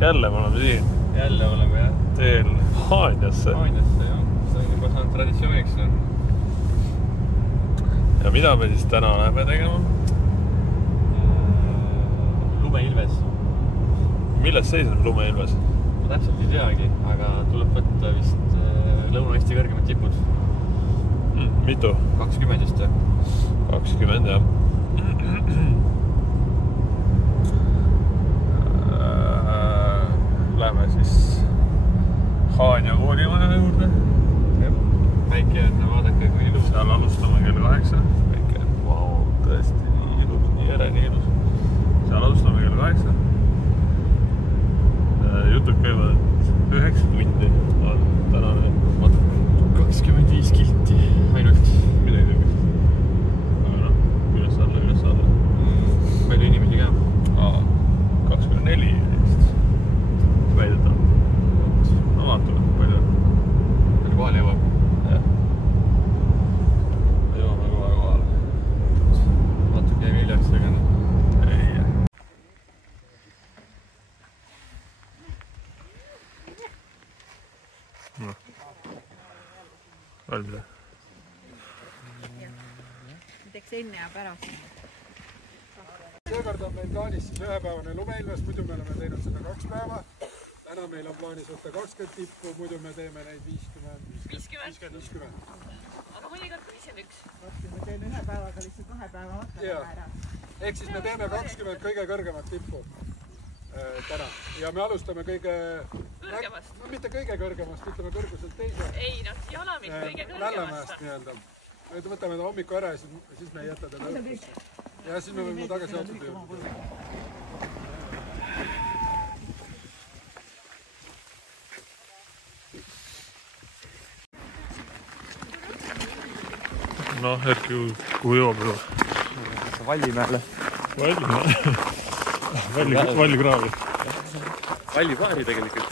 Jälle me oleme siin. Jälle oleme jah. Teel Haanjasse. Haanjasse jah, see on juba saanud traditsiooniks. Ja mida me siis täna läheme tegema? Lumeilves. Milles seisneb lumeilves? Ma täpselt ei teagi, aga tuleb võtta vist Lõuna-Eesti kõrgemad tipud. Mitu? 20 just jah. 20 jah. Lähme siis Haanja koolimaja juurde. Päike on, vaadake kui ilus. Seal alustame kell 8. Päike on, vau, tõesti nii ilus, nii ere, nii ilus. Seal alustame kell 8. Jutud käivad 9 tundi. Tänane 25 kilti ainult. Midagi tegist. Aga noh, üles alla. Palju inimesi ka? 24 vist. Väidetav. No vaatame, palju kohale jõuab. Jah. Jõuame kohe kohale. Vaatugi jäi viljaks, aga Ei. Valmida. Teeks enne ja pärast. Seekord on meil plaanis siis ühepäevane lumeilves, muidu me oleme teinud seda 2 päeva. Täna meil on plaanis võtta 20 tippu, muidu me teeme neid 50. Aga mõnikord 51. Ma teen ühe päevaga lihtsalt 2 päeva vaatama ära. Ehk siis me teeme 20 kõige kõrgemat tippu täna. Ja me alustame kõige... Kõrgemast? No mitte kõige kõrgemast, ütleme kõrguselt teise. Ei, noh, Jalamik kõige kõrgemast. Nällemäest nii-öelda. Me võtame ta hommiku ära ja siis me ei jäta teda õhtuks. Ja siis me võime tagasi autod juurde. Noh, Erki, kuhu jõuab juba? Vallimäele. Vallikraavi. Vallipaari tegelikult.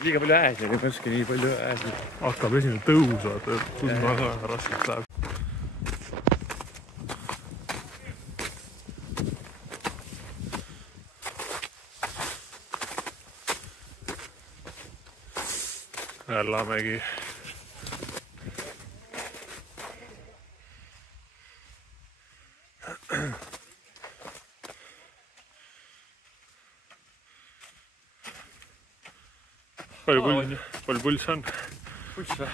Liiga palju ääsi, aga ei oska nii palju ääsi. Hakkab esimene tõus, vaata, kus väga raskelt läheb. Jällamägi. Palju pulss on? Pulss või?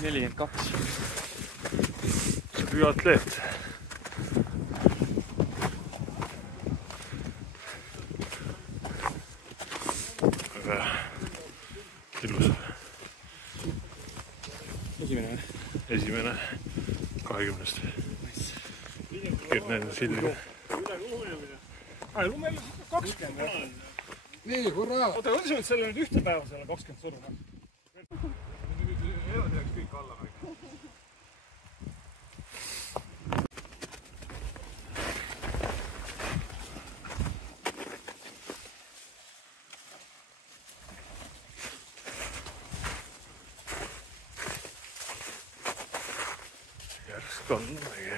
42. See on hüva atleet. Aga ilus. Esimene või? Esimene 20-st. Kirned silmi. Lumel 20 või? Nii, hurraa! Oota, kuidas sa selle nüüd ühte päeva selle 20 suruma? Evad jääks kõik alla mägi. Järsk on mägi.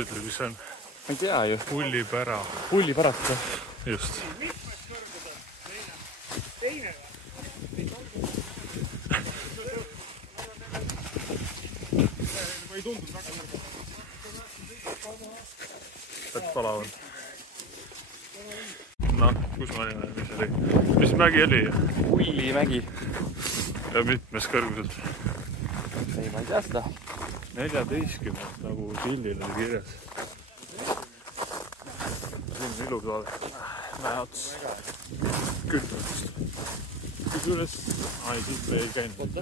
Ütle, mis on? Ma ei tea ju. Pullipära. Pullipärat. Just. Teine või? Ei tundnud väga nõrga. Päris palav on. Noh, kus ma olin? Mis oli? Mis mägi oli? Pullimägi. Ja mitmes kõrguselt? Ei, ma ei tea seda. 14, nagu sildil oli kirjas. Siin on ilus vaadata. mäe ots. Kütmest. Kus üles? Ai, siit ei käinud.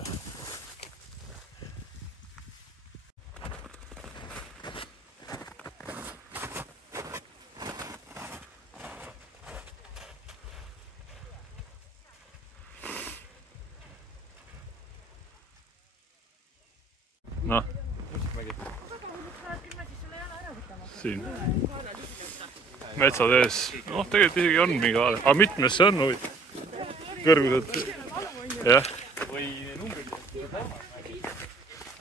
Noh, siin metsad ees, noh tegelikult isegi on mingi vaade, aga mitmes see on huvitav? Kõrgused, jah.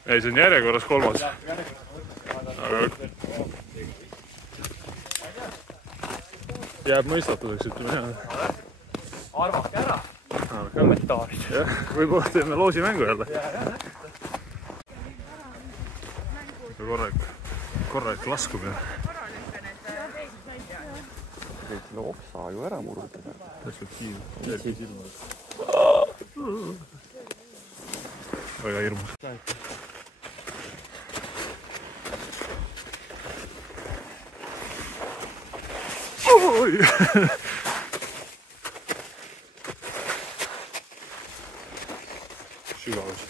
Ei, see on järjekorras 3. Aga jääb mõistatuseks, ütleme jah. Arvake ära. Kommentaarid. Jah, võib-olla teeme loosi mängu jälle. Korralik laskumine. Võid selle oksa ju ära murutada. Perspektiiv. Väga hirmus. Sügavus.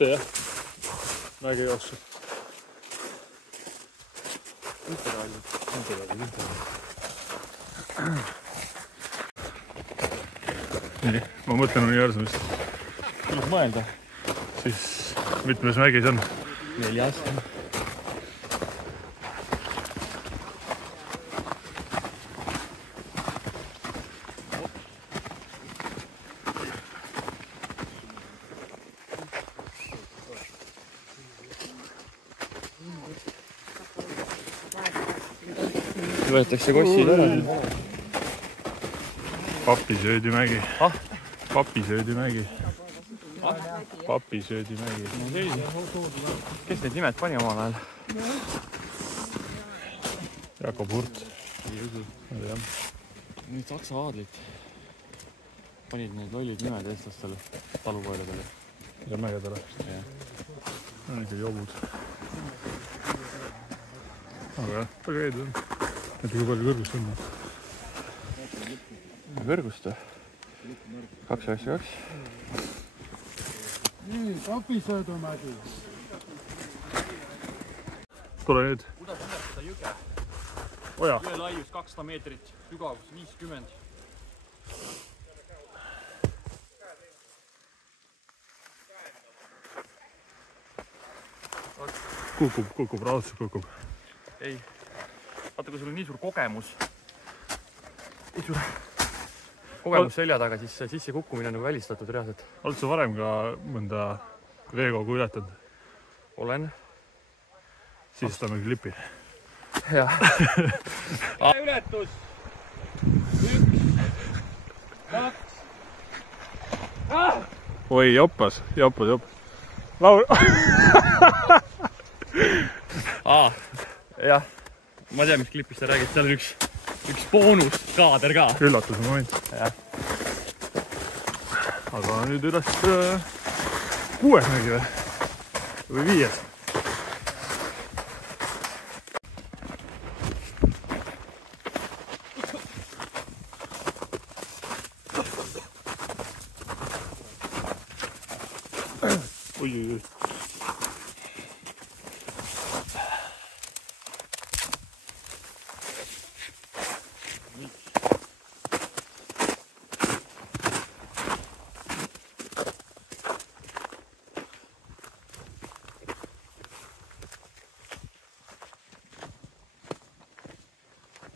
Jah, mägi jooksu. Nii, ma mõtlen universumist. Kuidas mõelda? Siis mitmes mägi see on? 4. Võetakse kossid ära. Papisöödimägi. Papisöödimägi. Papisöödimägi. Kes need nimed pani omal ajal? Jakob Hurt. Nüüd saksa aadlid panid need lollid nimed eestlastele talupoiledele. Ja mägedele. Need olid jobud. Aga jah, väga eedus on. Et kui palju kõrgust on? Kõrgust või? 292. Nii, Papisöödumägi. Tule nüüd. Kuidas on seda jõge? Oja. Jõe laius 200 meetrit, sügavus 50. Kukub, raudselt kukub. Ei. Vaata, kui sul on nii suur kogemus. Kogemus selja taga, siis sisse kukkumine on nagu välistatud reaalselt. Oled sa varem ka mõnda veekogu ületanud? Olen. Siis tõmbame klipi. Jah. Ületus. 1, 2. Oi, joppas. Laul. Jah. Ma tean, mis klipist sa räägid. Seal on üks boonuskaader ka. Üllatuse moment. Jah. Aga nüüd üles 6 mägi või 5? Oi.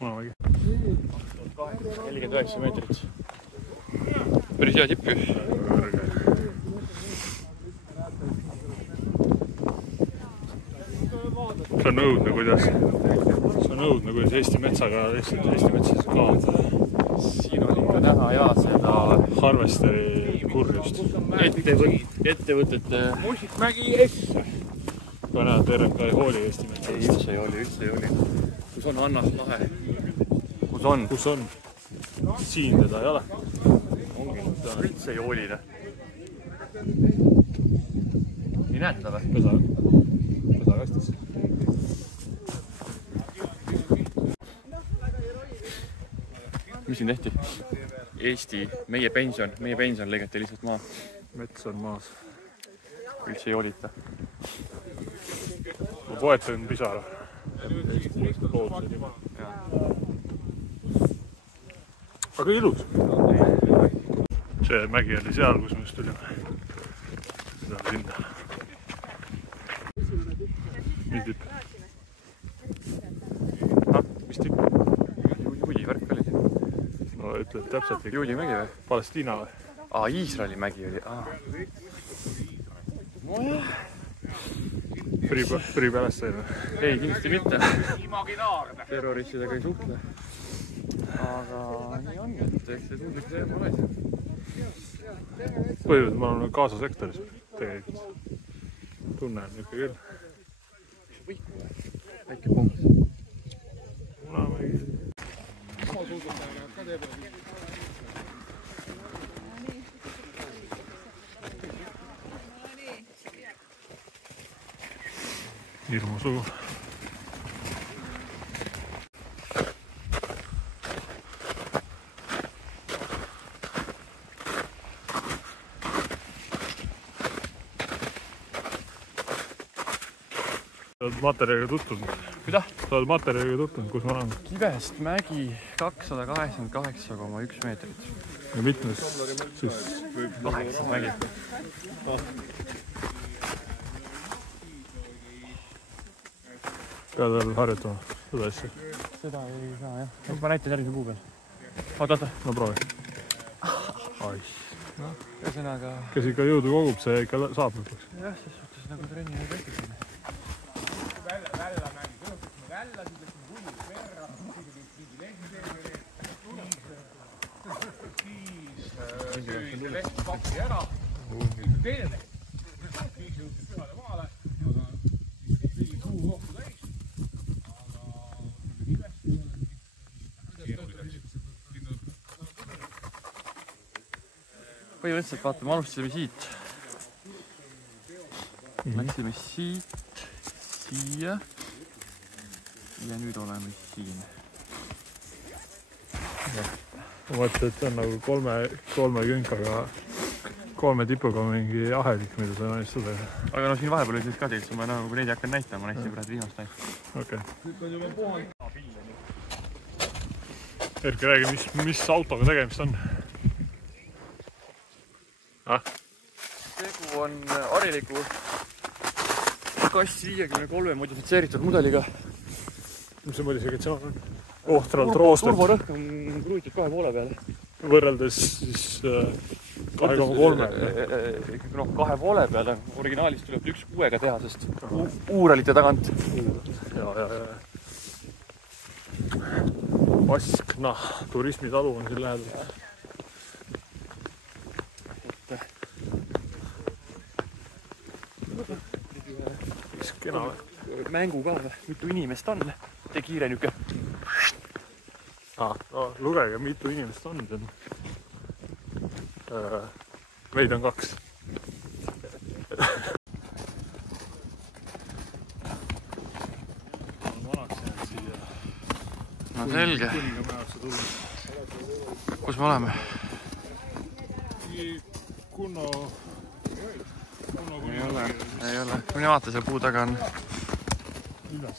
Munamägi. 49 meetrit. Päris hea tipp ju. See on õudne, kuidas Eesti metsaga lihtsalt Eesti metsas kaotada. Siin on ikka näha ja seda Harvesteri kurjust. ettevõtete... Musikmägi S. Ma näen, et RMK ei hooli Eesti metsast. Ei, üldse ei oli. Kus on Annas lahe? Kus on? Siin teda ei ole. Üldse ei hooli. Ei näed teda või? Pesa. mis siin tehti? Eesti, meie pension lõigati lihtsalt maha. Mets on maas. Üldse ei hoolita. Ma poetasin pisara. Looduse nime. Aga ilus. See mägi oli seal, kus me just tulime. Seda on sinna. Mis tipp? Mis tipp? Juudi värk oli siin. No ütled täpselt. Juudi mägi või? Palestiina või? Iisraeli mägi oli. Nojah. Free Palestine või? Ei, kindlasti mitte. Terroristidega ei suhtle. Aga nii on, et eks see tundlik teema ole siin. Põhimõtteliselt ma olen Gaza sektoris tegelikult. Tunnen ikka küll. Väike punkt. Munamägi. Hirmusugu. Sa oled materjaliga tutvunud? Mida? Sa oled materjaliga tutvunud, kus ma olen? Kivest mägi 288,1 meetrit. Ja mitmes siis? 8 mägi. Pead veel harjutama seda asja? Seda ei saa jah. Ma näitan järgmise kuu peal. Oota. No proovi. Ühesõnaga... Kes ikka jõudu kogub, see ikka saab lõpuks. Jah, ses suhtes nagu trenni ei tehtud. Põhimõtteliselt vaatame, alustasime siit. Läksime siit, siia ja nüüd oleme siin. Ma mõtlen, et see on nagu kolme künkaga, kolme tipuga mingi ahelik, mida sa naistada. Aga no siin vahepeal oli siis ka tegelikult, ma nagu neid ei hakanud näitama, ma näitasin praegu viimast näit. Okei. Erki, räägi, mis autoga tegemist on? Tegu on hariliku Kass 53 modifitseeritud mudeliga. Mis see modifikatsioon on? Ohtralt roostet. Turborõhk on kruvitud 2,5 peale. Võrreldes siis 2,3. No 2,5 peale. Originaalis tuleb 1,6-ga teha, sest uuralite tagant. Ja. Vaskna turismitalu on siin lähedal. Kena või? Mängu ka või? Mitu inimest on? Tee kiire nüke. No, lugege, mitu inimest on. Meid on 2. No selge. Kus me oleme? Kunno ei ole. Mine vaata, seal puu taga on. Üllas.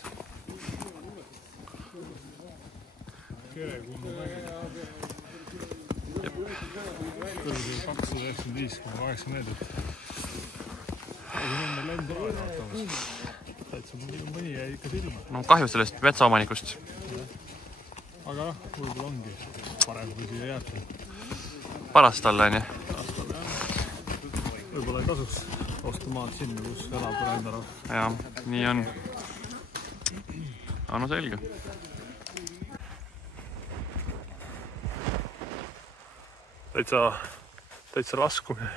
Kere Kunno mägi. Kõrgel 295,8 meetrit. Aga nüüd meil lend olemas vaatamas. Täitsa mõni jäi ikka silma. No kahju sellest metsaomanikust. Aga võib-olla ongi parem, kui siia jääb. Paras talle on ju? Võib-olla ei kasuks osta maad sinna, kus elab Rändarov. Jaa, nii on. Aga no selge. Täitsa laskumine.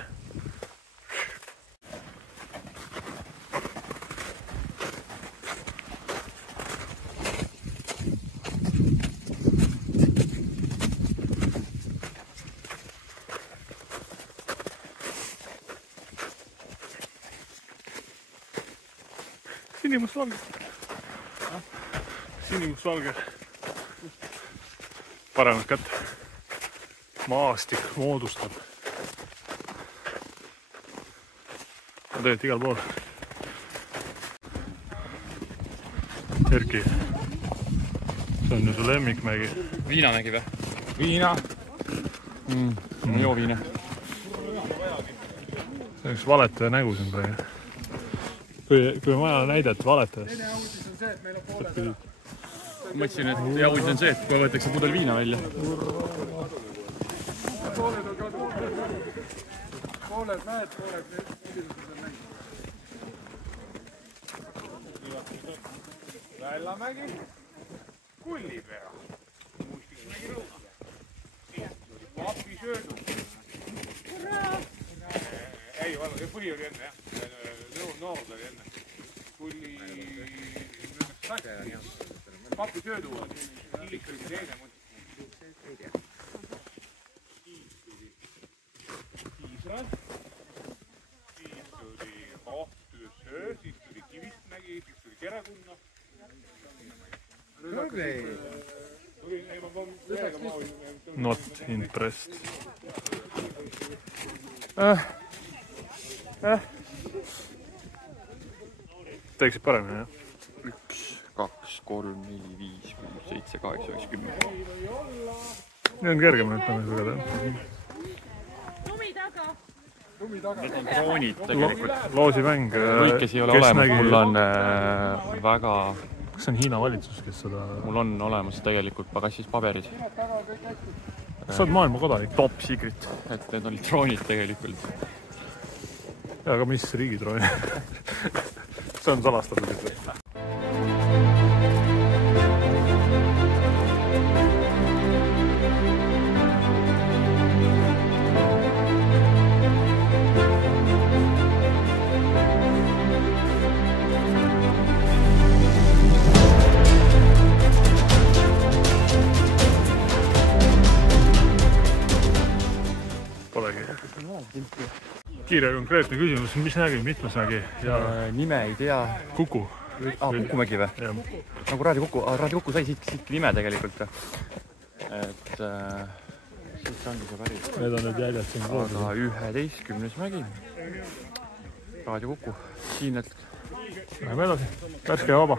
Sinimustvalge. Sinimustvalge. Paremat kätte. maastik moodustab. Tegelikult igal pool. Erki, see on ju su lemmikmägi. Viinamägi või? Viina? Joo viina. See on üks valetaja nägu siin praegu. Kui vaja näidet valetajast. Teine uudis on see, et meil on pooled ära. Mõtlesin, et hea uudis on see, et kui võetakse pudel viina välja. Pooled on kadunud. Pooled mäed, pooled millised on näinud. Vällamägi, Kullipera, Mustimägi Rõuge, Papisöödu. Ei ole, põhi oli enne jah, Noord oli enne. Kulli... Papisöödu oli, Illik oli teine mõte. Kiisrad, siis tuli Kohtusöö, siis tuli Kivistmägi, siis tuli Kerekunna. Not impressed. Teeksid paremini, jah? 1, 2, 3, 4, 5, 6, 7, 8, 9, 10. Nii on kergem ütleme sugeda. Lumi taga. Need on kroonid tegelikult. Loosimäng. Lõikes ei ole olemas, mul on väga... Kas see on Hiina valitsus, kes seda... Mul on olemas tegelikult pagassis paberid. Kas sa oled maailma kodanik? Top secret, et need olid droonid tegelikult. Ja, aga mis riigi droon? See on salastatud ütle. Kiire ja konkreetne küsimus, mis nägi, mitmes nägi? Ja... Nime ei tea. Kuku. Kukumägi või? Nagu Raadio Kuku sai siitki nime tegelikult. Et siit ongi see päris. Need on need jäljad siin koos. Aga 11. mägi. Raadio Kuku. Siin need. Läheme edasi. Värske ja vaba.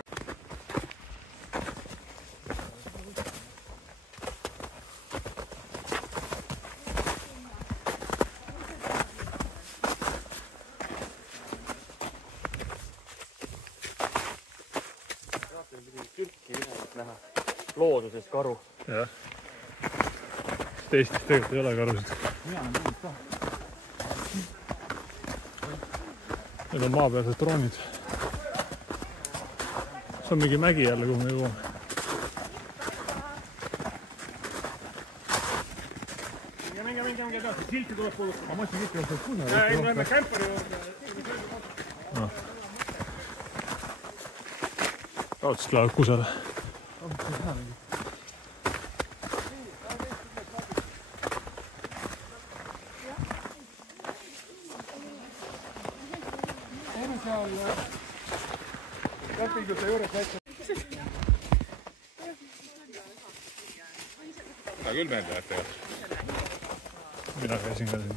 Loodusest karu. Jah. Eestis tegelikult ei ole karusid. Need on maapealsed droonid. See on mingi mägi jälle, kuhu me jõuame. Minge edasi, silti tuleb puudustada. Ma mõtlen ikka, et kuna. Ei, me lähme kämperi juurde. Kaotasid lähevad kusele. Kämpingute juures väikse. Seda küll meelde läheb teha. Mina käisin ka siin.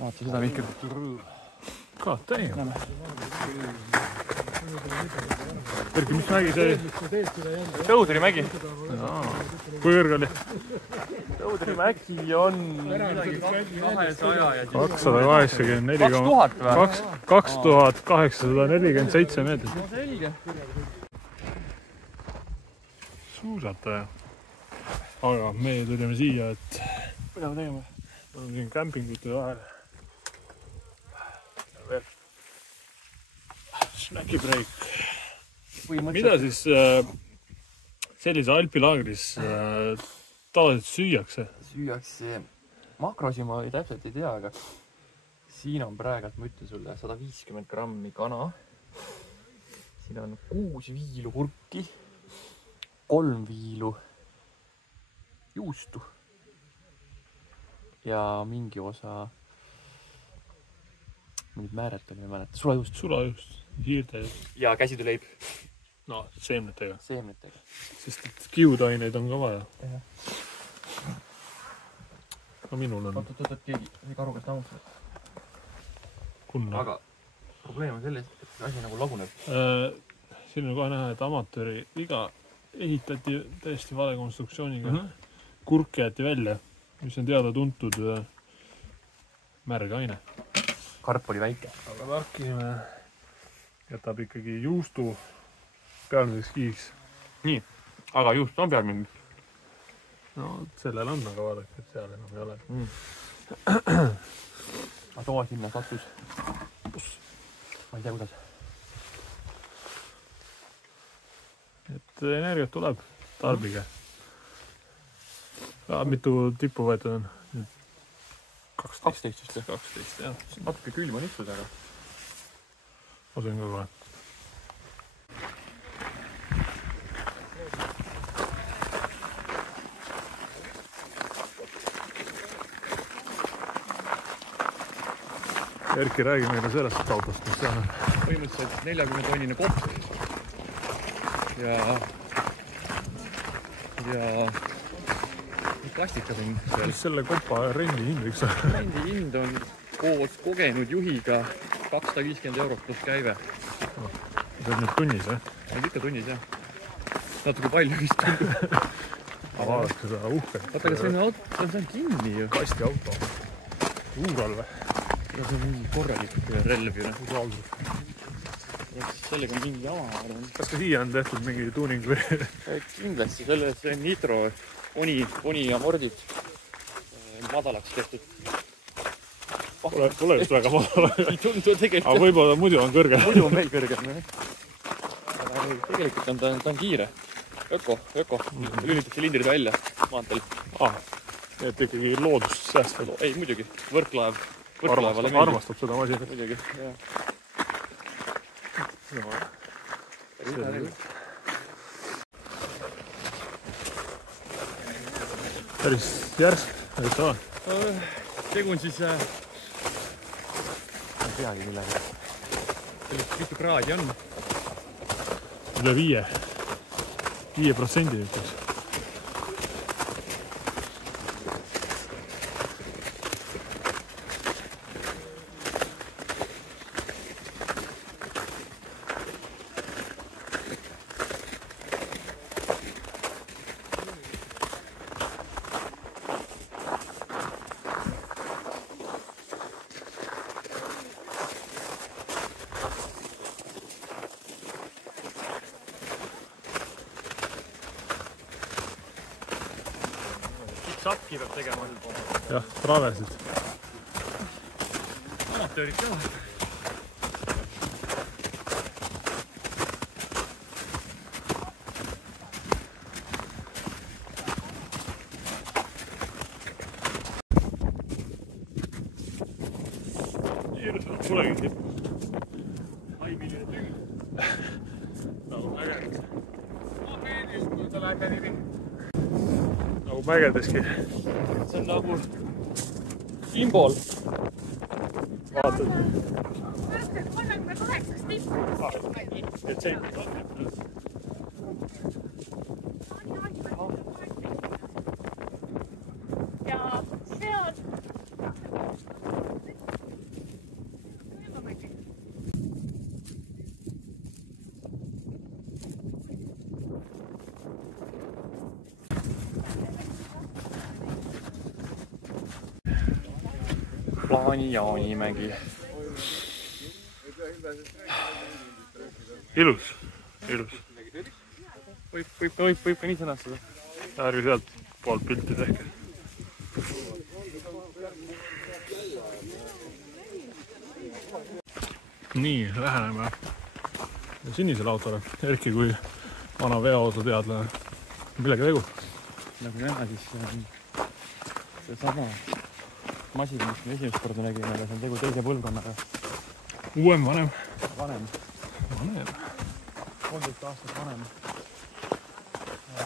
Vaata seda Mihkel. God damn. Erki, mis mägi see oli? Tõudri mägi. Kui kõrge oli? Tõudri mägi on midagi 200 ja 284 2847 meetrit. selge. Suusataja. Aga me tulime siia, et Mida me tegema? on siin kämpingute vahel. Veel snacki break. Mida siis sellise alpilaagris tavaliselt süüakse? Süüakse makrosi, ma täpselt ei tea, aga siin on praegu, ma ütlen sulle, 150 grammi kana. Siin on 6 viilu kurki, 3 viilu juustu ja mingi osa, ma nüüd määretan, ei mäleta, sulajuust. Sulajuust, hiirtejuust. Ja käsitööleib. No, seemnetega. Seemnetega. Sest et kiudaineid on ka vaja. no minul on oot, keegi karukast hammustab. kunna. Aga probleem on selles, et see asi nagu laguneb. Siin on kohe näha, et amatööri viga ehitati täiesti vale konstruktsiooniga. Kurk jäeti välja, mis on teada-tuntud märg aine. Karp oli väike. aga tark inimene jätab ikkagi juustu pealmiseks kiiks. Nii, aga juust on pealmine. No sellel on, aga vaadake, et seal enam ei ole. Aga toa sinna sattus. Ma ei tea, kuidas. Et energiat tuleb, tarbige. Mitu tippu võetud on? 12 vist. 12, jah. Natuke külm on istud, aga Ma söön ka kohe. Erki, räägi meile sellest autost, mis see on. põhimõtteliselt 40-tonnine kopp ja plastika siin. Mis selle kopa rendi hind võiks olla? Rendi hind on koos kogenud juhiga 250 € pluss käive. See on nüüd tunnis, jah? On ikka tunnis, jah. Natuke palju vist tundub. Aga vaadake seda uhket. Vaata, aga see on kinni ju. Kasti auto. Uural või? Ja see on mingi korralik relv ju. Usaldur. Sellega on mingi jama. Kas ka siia on tehtud mingi tuuning või? Kindlasti, see on nitro, poni ja mordid madalaks tehtud. Pole just väga madal. Ei tundu tegelikult. Aga võib-olla muidu on kõrgem. Muidu on veel kõrgem. Aga tegelikult on ta on kiire. Öko. Lülitab silindrid välja maanteel. Et ikkagi loodust säästab. Ei, muidugi. Võrklaeva Armastab seda masinat. Muidugi, jah. Päris järsk, et ole. Tegu on siis... ei teagi millega. Mitu kraadi on? Üle 5% ütleks. Sapki peab tegema. Jah, traversid. Amatöörid ka. Polegi tipp. Nagu mägedes. Nagu mägedeski. See on nagu symbol. Vaatad. 38 tippu. Et see Ja see on... Plaani-Jaanimägi. ilus. Võib ka nii sõnastada. Ärge sealt poolt pilti tehke. Nii, läheneme sinisele autole. Erki kui vana veoautoteadlane. Millega tegu? Nagu näha, siis see sama masin, mis me esimest korda nägime, aga see on tegu teise põlvkonnaga. Uuem, vanem? Vanem. 13 aastat vanem. Aga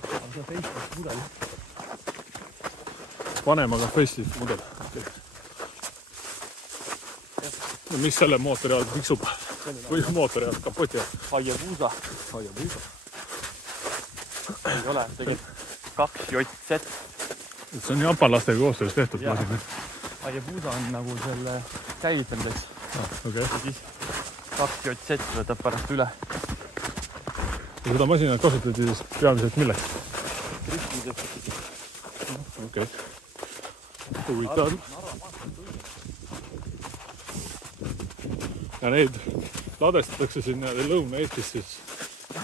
see on facelift mudel. Vanem, aga facelift mudel. Okay. Ja mis selle mootori all tiksub? Või mootori all kapoti all? Haiebuusa. Ei ole, tegelikult 2 JZ. see on japanlastega koostöös tehtud masin. Hayabusa on nagu selle käivitamiseks. Okay. Ja siis 2 JZ võtab pärast üle. Ja seda masinat kasutati siis peamiselt milleks? Riskides. Okei. Huvitav. Ja neid ladestatakse sinna Lõuna-Eestis siis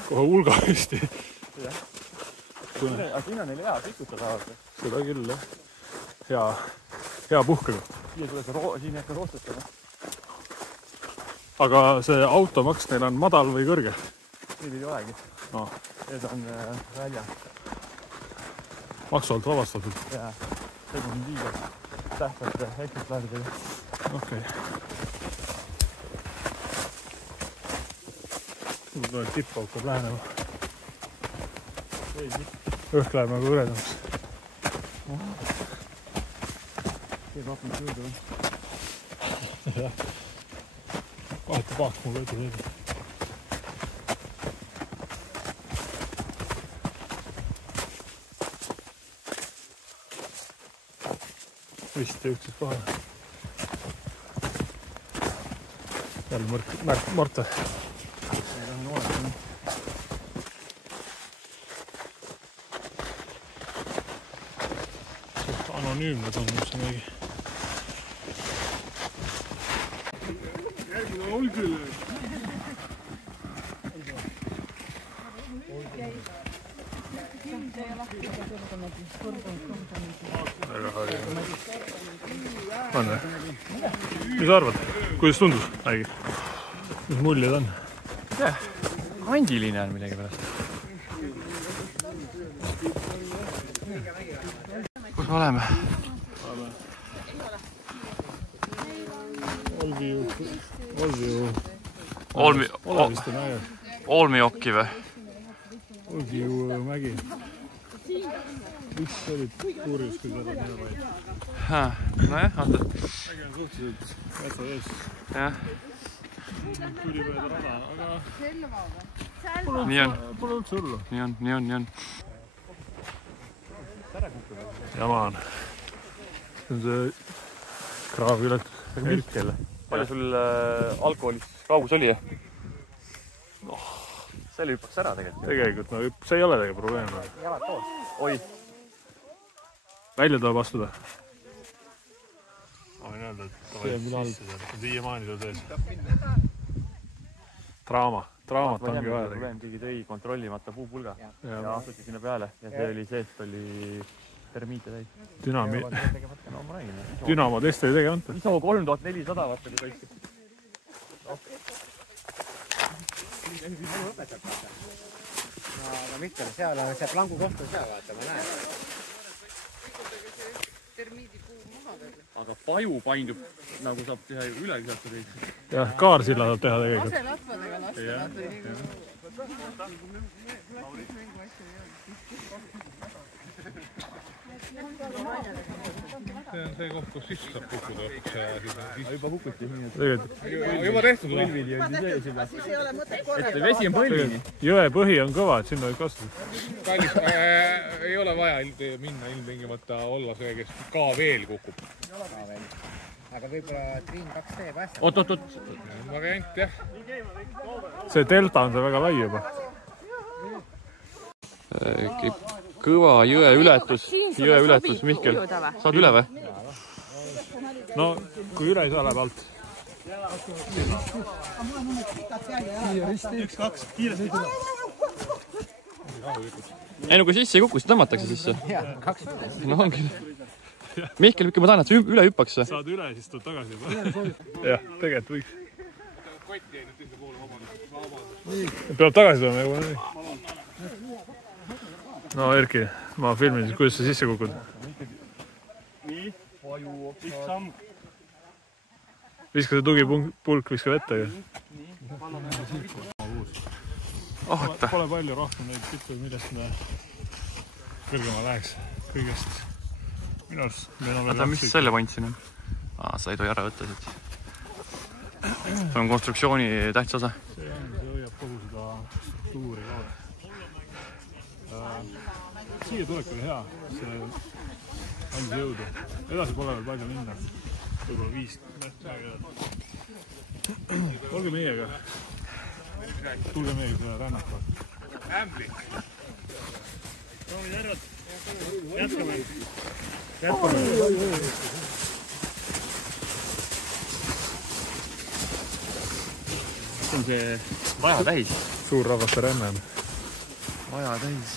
kohe hulgalisti. Aga siin on neil hea pikutada. Seda küll, jah. Hea puhkega. Siin ei hakka roostetama. Aga see automaks neil on madal või kõrge? Neil ei olegi. No. Need on välja. Maksu alt vabastatud? Jaa. See on liiga tähtsate eksemplaridega. Okei. Nüüd tuleb tippu hakkab lähenema. Õhk läheb nagu üledamaks. See rohkem juurde või? Jah. Vaheta paak mu võetud õige. Vist jõudsid kohale. Jälle Marte. Anonüümne tundub see mingi. Järgmine on küll. On või? Mis sa arvad? Kuidas tundus? Äigi? Mis muljed on? Kandiline on millegi pärast. Kus me oleme? Olmijokki või? Olviu mägi. Üks olid tuuris, kui seda nime vaid. Nojah, vaata. Mägi on suhteliselt metsa ees. Jah. Tuli mööda rada, aga Nii on. Pole üldse hullu. Nii on. Jaman. See on see kraavületus. Erkele. Palju sul alkoholis kaugus oli? Selle hüppaks ära tegelikult. Tegelikult, no see ei ole tegelikult probleem. Jalad toos. Oi. Välja tahab astuda. Ma võin öelda, et ta võib sisse seal. Viiemaani tuleb ees. Draamat ongi vaja tegelikult. Keegi tõi kontrollimata puupulga ja astuti sinna peale ja see oli seest oli termiite täis. No ma räägin. Dünamo testi oli tegemata. ISO 3400 vaata kui tõesti. Aga Mikkel, seal on see plangu koht on seal, vaata, ma näen. Aga paju paindub, nagu saab teha ju üle visata kõik. Jah, kaarsilla saab teha tegelikult. Laselatvodega lasta. See on see koht, kus sisse saab kukkuda lõpuks. Juba kukuti. Juba tehtud või? Põlvini jõudis ees juba. Siis ei ole mõtet korraga. Et vesi on põlvini. Jõe põhi on kõva, et sinna võib kasvada. Kallis, ei ole vaja minna ilmtingimata olla see, kes ka veel kukub. Aga võib-olla Triin 2D päästab. Oot. Variant, jah. See delta on see väga lai juba. Kõva jõe ületus, Mihkel. Saad üle või? No, kui üle ei saa, läheb alt. 1-2, kiire sõidu. Ei no kui sisse ei kuku, siis tõmmatakse sisse. No ongi. Mihkel, ma tahan, et sa üle hüppaks. Saad üle, siis tuleb tagasi juba. Jah, tegelikult võiks. Peab tagasi tulema juba. No Erki, ma filmin siis, kuidas sa sisse kukud. Nii, üks samm. Viska see tugipulk, viska vette. Pole palju rohkem neid kütteid, millest me kõrgema läheks kõigest. Minu arust meil on veel Oota, mis selle point siin on? Sa ei tohi ära võtta siit. See on konstruktsiooni tähtis osa. See hoiab kogu seda struktuuri ka. Siia tulek oli hea. andis jõudu. Edasi pole veel palju minna. Võib-olla 5 mäge. Olge meiega. Tulge meiega seda rännakut. Ämblik. Daamid ja härrad, jätkame. Jätkame. See on see Raja täis. Suur rahvaste ränne on. Raja täis.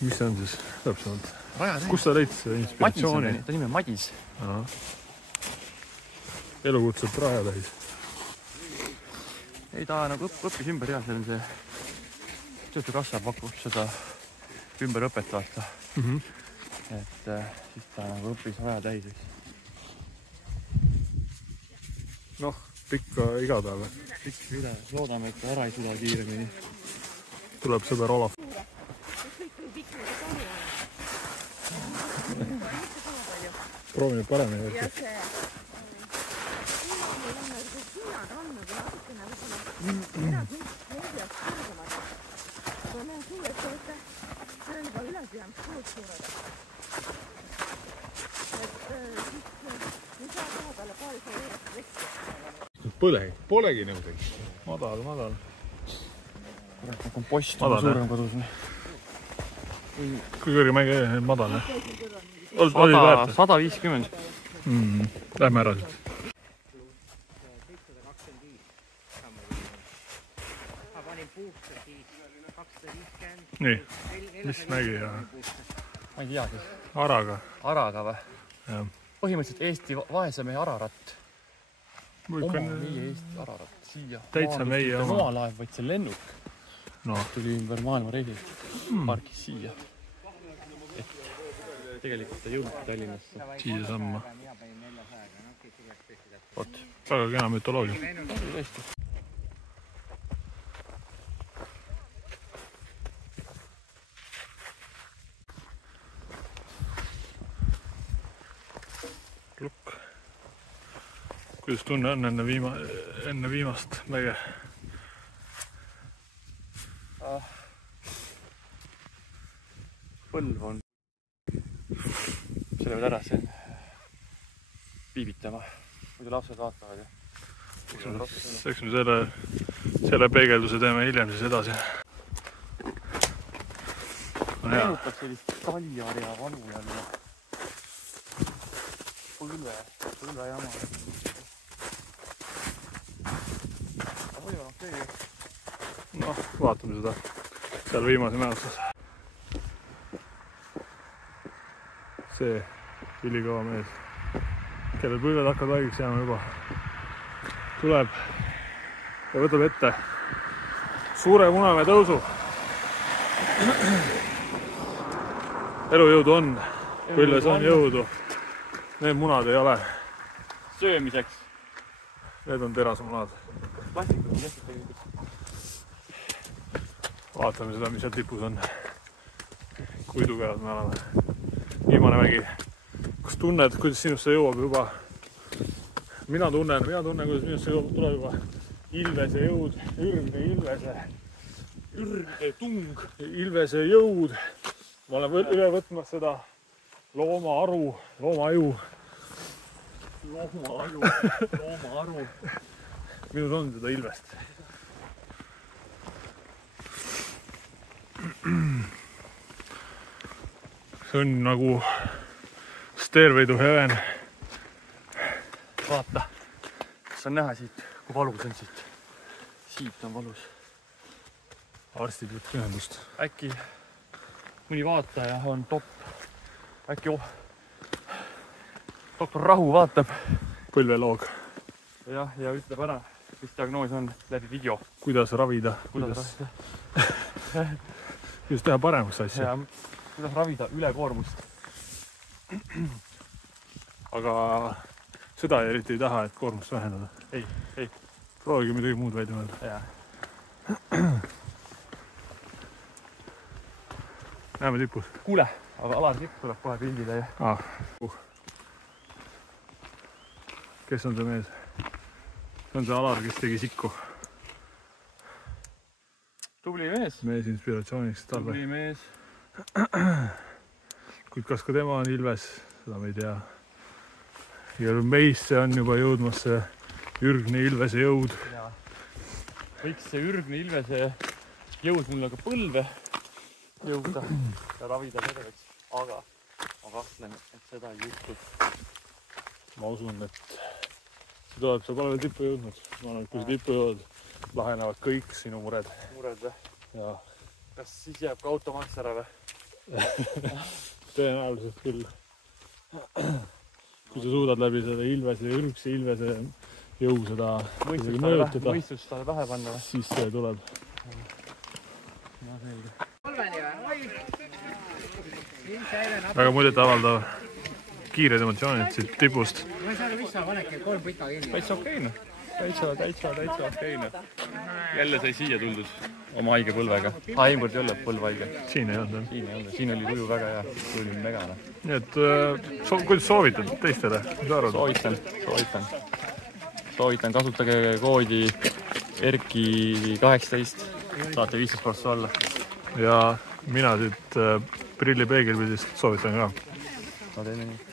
Mis see on siis täpsemalt? Raja täis. Kus sa leidsid seda inspiratsiooni? Ta nimi on Madis. Elukutselt Raja täis. Ei, ta nagu õppis ümber ja see on see töötukassa pakub seda ümberõpet vaata. Et siis ta nagu õppis Raja täis. Noh, pikka igapäeva. Pikka üle. Loodame, et ta ära ei suda kiiremini. Tuleb sõber Olav. Proovi nüüd paremini võtta. Polegi nõudegi. Madal. Kompost on Madal, suurem kodus. Kui kõrge mäge madal, jah? Oli väärtus? 150. Lähme ära siit. Nii, mis mägi ja... Ma ei tea siis. Araga. Araga või? Jah. Põhimõtteliselt Eesti vaesemehe Ararat. Oma meie Eesti Ararat. Siia. Täitsa meie oma. Oma laev, vaid see lennuk. No. Tuli ümber maailma reidi. Parkis siia. Et tegelikult ta jõudnud Tallinnasse. Siia samma. Vot. Väga kena mütoloogia. Tõesti. Lukk. Kuidas tunne on enne viimast mäge? Põlv on. Selle pead ära siin piibitama. Muidu lapsed vaatavad ja. Eks me selle peegelduse teeme hiljem siis edasi. Meenutab sellist Taljarja valu jälle. Põlve jama. Muidu on okei. Noh, vaatame seda seal viimase mäestas. See ülikõva mees, kellel põlved hakkavad haigeks jääma juba, tuleb ja võtab ette suure Munamäe tõusu. Elujõudu on, põlves on jõudu. Need munad ei ole. Söömiseks. Need on terasmunad. Vaatame seda, mis seal tipus on. Kui tugevad me oleme. Viimane mägi. Kas tunned, kuidas sinusse jõuab juba? Mina tunnen, kuidas minusse tuleb juba Ilvese jõud, ürgne tung, Ilvese jõud. Ma olen üle võtmas seda loomaaru. Minus on seda Ilvest. See on nagu Stairway to Heaven. Vaata, kas on näha siit, kui valus on siit. Siit on valus. Arstid võtke ühendust. Äkki mõni vaataja on top. Äkki doktor Rahu vaatab. Põlveloog. Ja ütleb ära, mis diagnoos on läbi video. Kuidas ravida. Kuidas teha paremaks asja. Ja kuidas ravida ülekoormust. Aga seda eriti ei taha, et koormust vähendada. Ei. Proovige midagi muud välja mõelda. Näeme tipus. Kuule, aga Alar Tipp tuleb kohe pildile. Kes on see mees? See on see Alar, kes tegi sikku. Tubli mees. Mees inspiratsiooniks talle. Tubli mees. kuid kas ka tema on Ilves, seda me ei tea. Ja meisse on juba jõudmas see ürgne Ilvese jõud. Võiks see ürgne Ilvese jõud mulle ka põlve jõuda ja ravida terveks, aga ma kahtlen, et seda ei juhtu. Ma usun, et see tuleb, sa pole veel tippu jõudnud. Ma arvan, et kui sa tippu jõud, lahenevad kõik sinu mured. Mured või? Ja. Kas siis jääb ka automaks ära või? Tõenäoliselt küll. Kui sa suudad läbi seda Ilvese, ürgse Ilvese jõu seda mõjutada, mõistust talle pähe panna või? siis see tuleb. Väga muljet avaldav. Kiired emotsioonid siit tipust. ma ei saa mis sa panedki 3 pika kinni. Täitsa okeine. Täitsa okeine. Jälle sai siia tuldud oma haige põlvega. Aimbord ei olnud põlv haige. Siin ei olnud. Siin oli tuju väga hea. Tuju oli megane. Nii et kuidas soovitad teistele? Mis arvad? Soovitan, kasutage koodi ERKI18. Saate 15% alla. Ja mina siit prillipeegelpildist soovitan ka. No teeme nii.